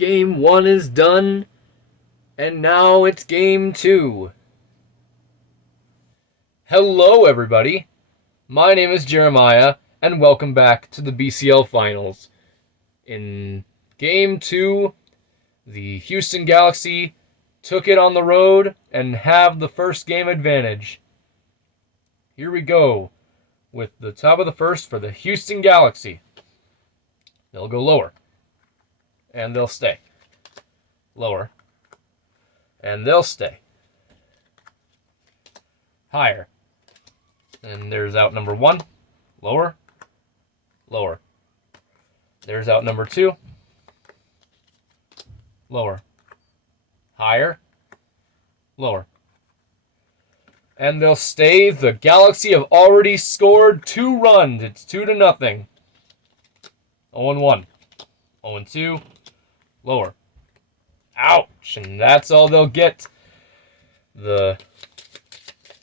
Game 1 is done, and now it's Game 2. Hello, everybody. My name is Jeremiah, and welcome back to the BCL Finals. In Game 2, the Houston Galaxy took it on the road and have the first game advantage. Here we go with the top of the first for the Houston Galaxy. They'll go lower, and they'll stay. Lower, and they'll stay. Higher, and there's out number 1. Lower, lower. There's out number 2. Lower. Higher, lower. And they'll stay. The Galaxy have already scored 2 runs. It's 2-0. 0-1. 0-2. Lower. Ouch. And that's all they'll get. The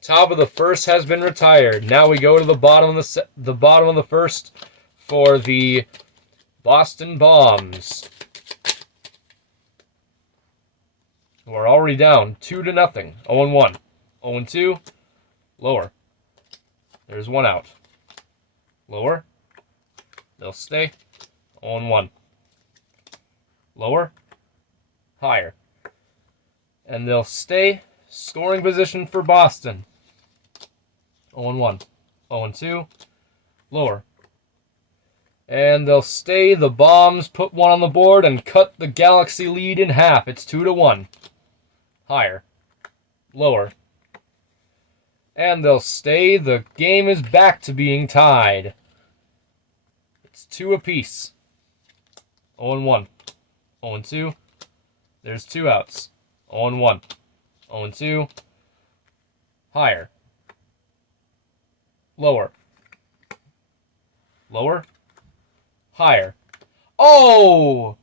top of the first has been retired. Now we go to the bottom of the first for the Boston Bombs, who are already down 2-0. 0-1. 0-2. Lower. There's 1 out. Lower. They'll stay. 0-1. Lower. Higher. And they'll stay. Scoring position for Boston. 0-1. 0-2. Lower. And they'll stay. The Bombs put 1 on the board and cut the Galaxy lead in half. It's 2-1. Higher. Lower. And they'll stay. The game is back to being tied. It's 2 apiece. 0-1. 0-2. There's 2 outs. 0-1. 0-2. Higher. Lower. Lower. Higher. Oh!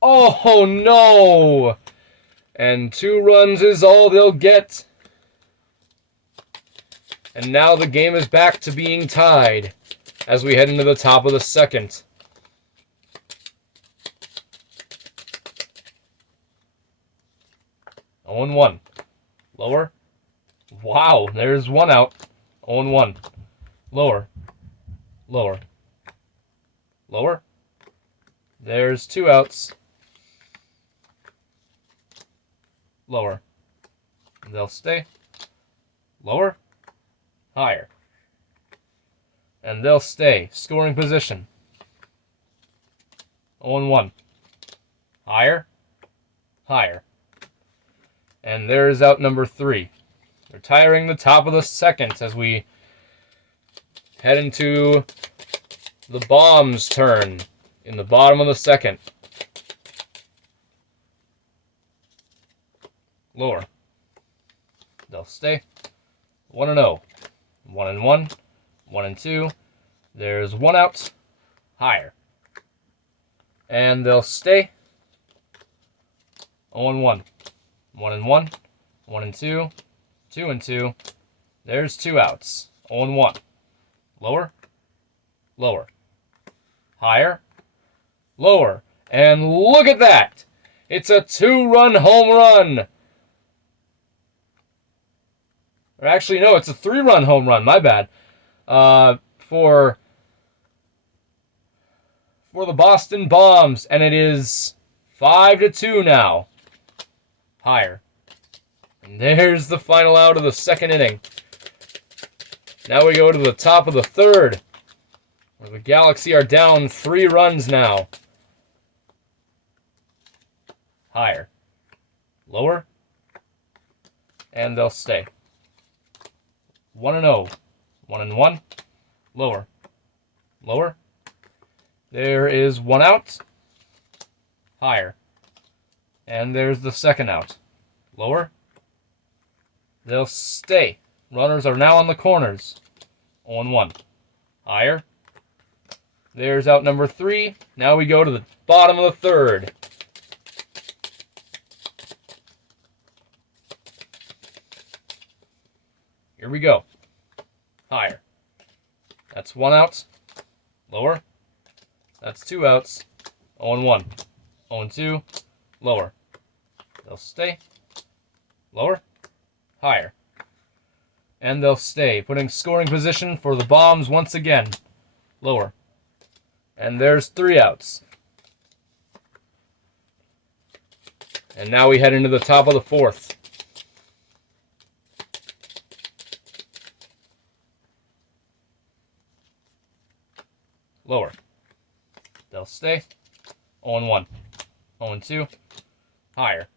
Oh no! And 2 runs is all they'll get. And now the game is back to being tied as we head into the top of the second. Oh and 1. Lower. Wow, there's 1 out. 0-1. Lower. Lower. Lower. There's 2 outs. Lower. They'll stay. Lower. Higher. And they'll stay. Scoring position. 0-1. Higher. Higher. And there's out number 3. Retiring the top of the second as we head into the Bombs' turn in the bottom of the second. Lower. They'll stay. 1-0. 1-1. 1-2. There's 1 out. Higher. And they'll stay. 0-1. 1-1. 1-2. 2-2. There's 2 outs. 0-1. Lower. Lower. Higher. Lower. And look at that! It's a 2-run home run! Or actually, no, it's a 3-run home run. My bad. For the Boston Bombs. And it is 5-2 now. Higher. And there's the final out of the second inning. Now we go to the top of the third, where the Galaxy are down 3 runs now. Higher. Lower. And they'll stay. 1-0. 1-1. Lower. Lower. There is 1 out. Higher. And there's the second out. Lower. They'll stay. Runners are now on the corners. 0-1. Higher. There's out number 3. Now we go to the bottom of the third. Here we go. Higher. That's 1 out. Lower. That's 2 outs. 0-1. 0 and 2, lower. They'll stay, lower, higher. And they'll stay, putting scoring position for the Bombs once again, lower. And there's 3 outs. And now we head into the top of the 4th. Lower. They'll stay. 0 and 1. 0 and 2. Higher.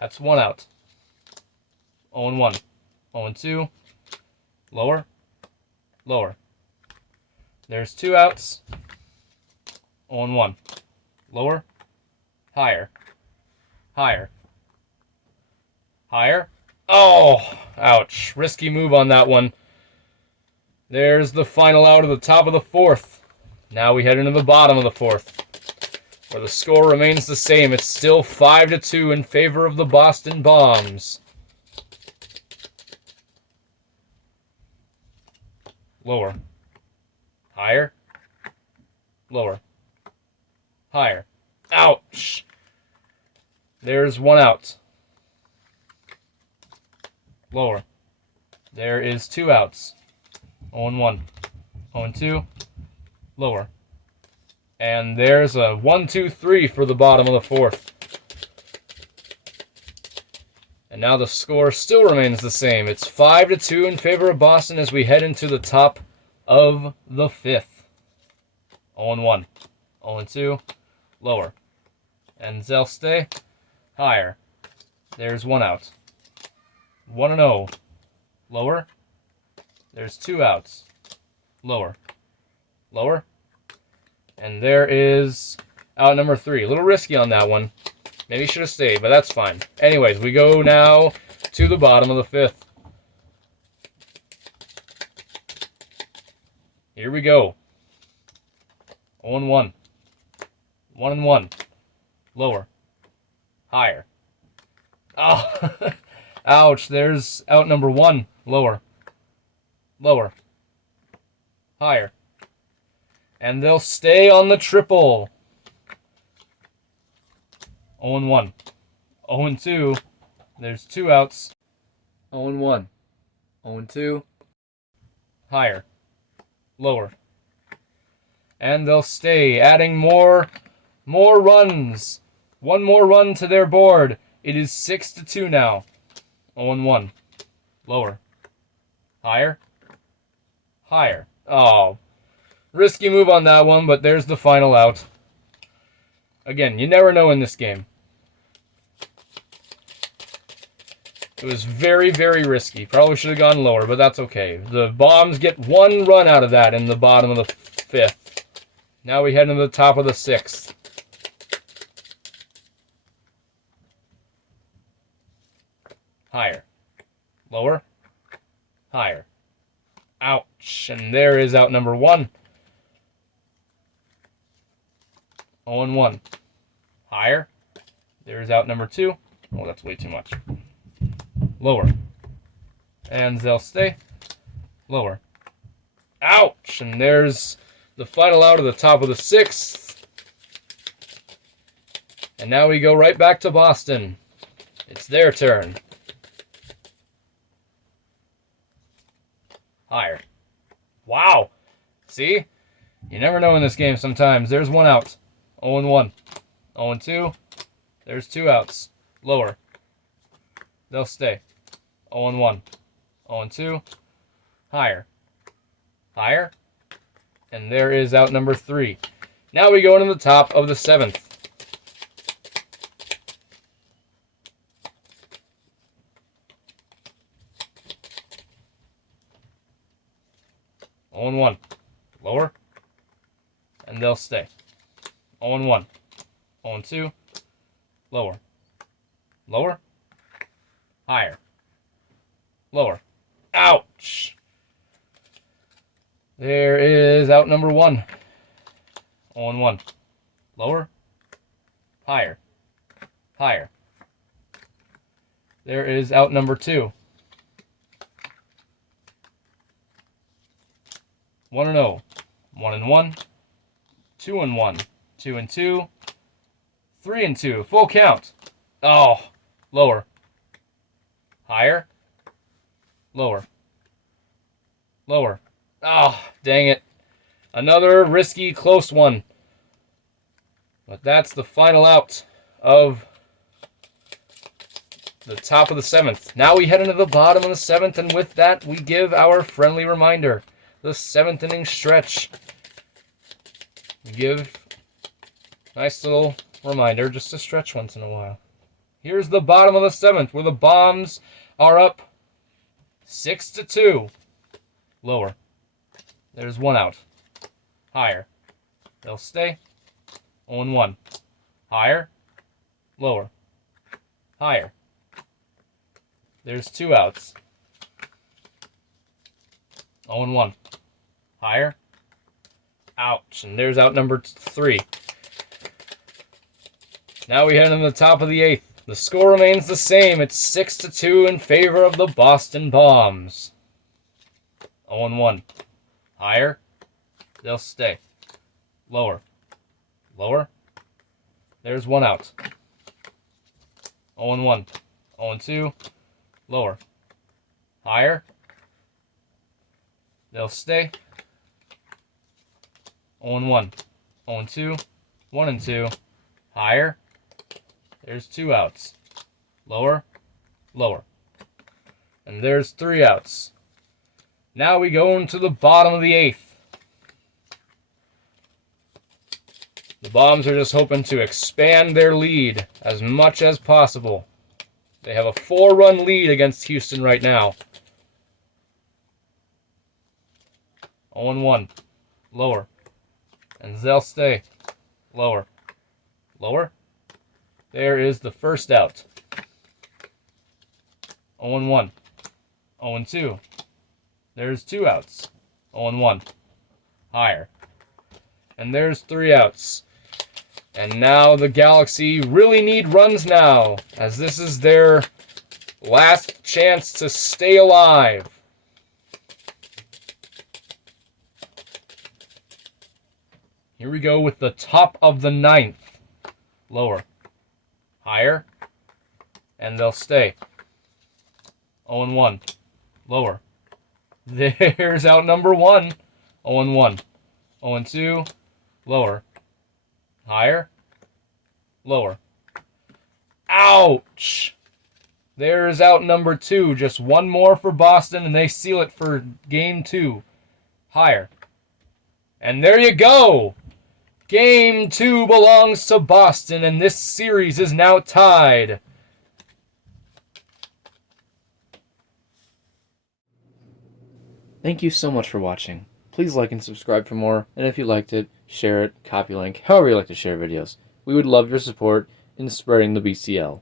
That's 1 out. 0 and 1. 0 and 2. Lower. Lower. There's 2 outs. 0 and 1. Lower. Higher. Higher. Higher. Oh! Ouch. Risky move on that one. There's the final out of the top of the 4th. Now we head into the bottom of the 4th, where the score remains the same. It's still 5-2 in favor of the Boston Bombs. Lower. Higher. Lower. Higher. Ouch! There's 1 out. Lower. There is 2 outs. 0 and 1. 0 and 2. Lower. And there's a 1, 2, 3 for the bottom of the 4th. And now the score still remains the same. It's 5-2 in favor of Boston as we head into the top of the 5th. 0 and 1. 0 and 2. Lower. And they'll stay. Higher. There's 1 out. 1 and 0. Lower. There's 2 outs. Lower. Lower. And there is out number 3. A little risky on that one. Maybe should have stayed, but that's fine. Anyways, we go now to the bottom of the 5th. Here we go. 0 and 1. 1 and 1. Lower. Higher. Oh, ouch. There's out number 1. Lower. Lower. Higher. And they'll stay on the triple. 0 and 1. 0 and 2. There's 2 outs. 0 and 1. 0 and 2. Higher. Lower. And they'll stay, adding more runs. 1 more run to their board. It is 6-2 now. 0 and 1. Lower. Higher. Higher. Oh. Risky move on that one, but there's the final out. Again, you never know in this game. It was very, very risky. Probably should have gone lower, but that's okay. The Bombs get 1 run out of that in the bottom of the 5th. Now we head into the top of the 6th. Higher. Lower. Higher. Ouch. And there is out number 1. 0 and 1. Higher. There's out number 2. Oh, that's way too much. Lower. And they'll stay. Lower. Ouch! And there's the final out of the top of the 6th. And now we go right back to Boston. It's their turn. Higher. Wow! See? You never know in this game sometimes. There's 1 out. 0 and 1. 0 and 2. There's 2 outs. Lower. They'll stay. 0 and 1. 0 and 2. Higher. Higher. And there is out number 3. Now we go into the top of the 7th. Oh and 1. Lower. And they'll stay. 0 and 1. 0 and 2. Lower. Lower. Higher. Lower. Ouch! There is out number 1. 0 and 1. Lower. Higher. Higher. There is out number 2. 1 and 0. 1 and 1. 2 and 1. 2 and 2. 3-2. Full count. Oh, lower. Higher. Lower. Lower. Oh, dang it. Another risky, close one. But that's the final out of the top of the 7th. Now we head into the bottom of the 7th, and with that, we give our friendly reminder. The 7th inning stretch. We give a nice little reminder just to stretch once in a while. Here's the bottom of the 7th, where the Bombs are up 6-2. Lower. There's one out. Higher. They'll stay. 0-1. Higher. Lower. Higher. There's 2 outs. 0-1. Higher. Ouch. And there's out number 3. Now we head into the top of the 8th. The score remains the same. It's 6-2 in favor of the Boston Bombs. 0-1. Higher. They'll stay. Lower. Lower. There's one out. 0-1. 0-2. Lower. Higher. They'll stay. 0-1. 0-2. 1-2. Higher. There's 2 outs. Lower. Lower. And there's 3 outs. Now we go into the bottom of the 8th. The Bombs are just hoping to expand their lead as much as possible. They have a 4-run lead against Houston right now. 0-1. Lower. And they'll stay. Lower. Lower. There is the first out. 0-1. 0-2. There's 2 outs. 0-1. Higher. And there's 3 outs. And now the Galaxy really need runs now, as this is their last chance to stay alive. Here we go with the top of the 9th. Lower. Higher. And they'll stay. 0-1. Lower. There's out number 1. 0-1. 0-2. Lower. Higher. Lower. Ouch! There's out number 2. Just one more for Boston, and they seal it for game 2. Higher. And there you go! Game 2 belongs to Boston, and this series is now tied. Thank you so much for watching. Please like and subscribe for more, and if you liked it, share it, copy link, however you like to share videos. We would love your support in spreading the BCL.